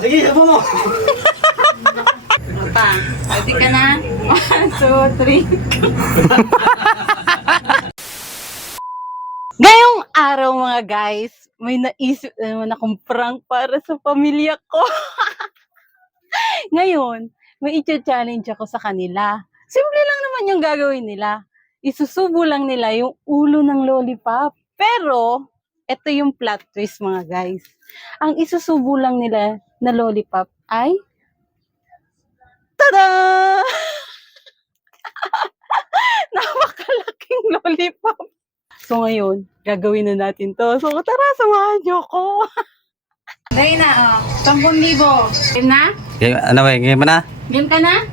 Sige, sabo mo. Pa, ready ka na? 1, 2, 3. Ngayong araw mga guys, may naisip naman akong prank para sa pamilya ko. Ngayon, may i-challenge ako sa kanila. Simple lang naman yung gagawin nila. Isusubo lang nila yung ulo ng lollipop. Pero, ito yung plot twist mga guys. Ang isusubo lang nila na lollipop ay tada! Napakalaking lollipop. So ngayon, gagawin na natin to. So tara, samahan niyo ko. Dahil na, 10,000. Game na? Game, ano ba? Game na? Game ka na?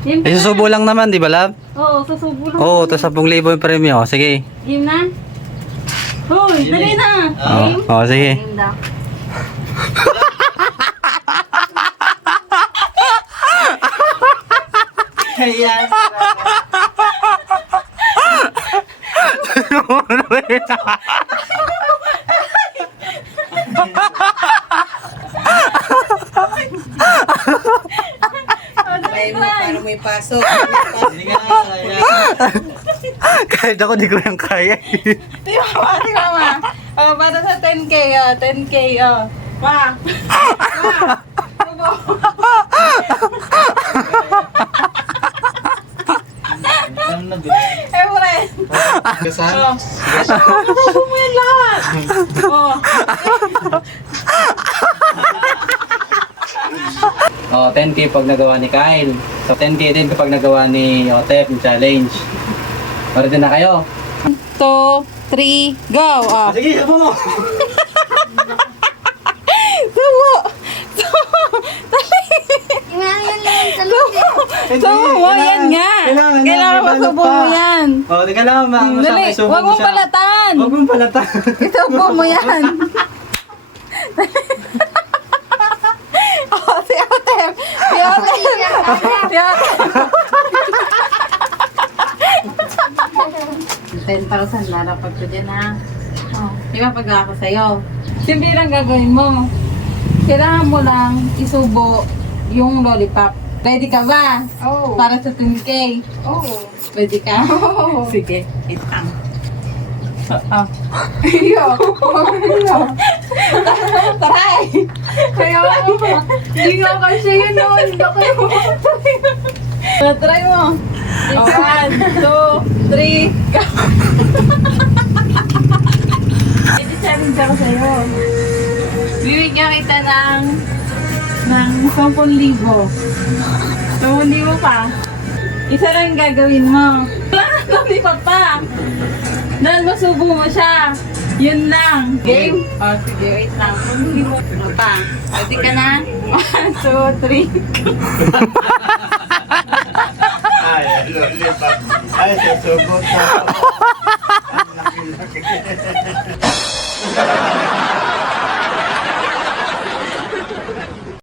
Game ka na? Isusubo lang naman, di ba, love? Oo, susubo lang. Oo, to 10,000 yung premyo. Sige. Game na? Hoy, dali na. Game? Oo, sige. Game daw. Ayan. Paano may pasok? Kahit ako di ko yung kaya. Tingnan mo. Para sa 10K, 10K, Ma. Eh, friend. Subo mo yan lahat. Oh, 10K pag nagawa ni Kyle. So 10K din kapag nagawa ni Otep yung challenge. Ready na kayo? 2, 3, go! Sige, sabo mo. Subo! Subo mo, yan nga. Kailangan masubo mo yan. Oh, di ka lang Dali, huwag mong palatan. Huwag mong palatan. Isubo mo yan. Si Otep. Si Otep. Si Otep. 10,000 larapag ko dyan ha. Di ba pag ako sa'yo? Simple lang gagawin mo. Kailangan mo lang isubo yung lollipop. Ready ka ba? Oo. Para sa 10K. Oo. Ready ka? Oo. Sige, itang. Iyo. Taray! Kaya ako pa. Hindi nga kasi yun noon. Laki mo. Try mo. 1, 2, 3, go! I-challenge ako sa'yo. Bibigyan kita ng 10,000. 10,000 pa. Isa lang gagawin mo. Wala pa pa. Dahil masubo mo siya. Yun lang. Game? Oh, sige, wait lang. 10,000 pa. Ready ka na? 1, 2, 3. Ay, lollipop. Ay, susugot na. Ang laki-laki.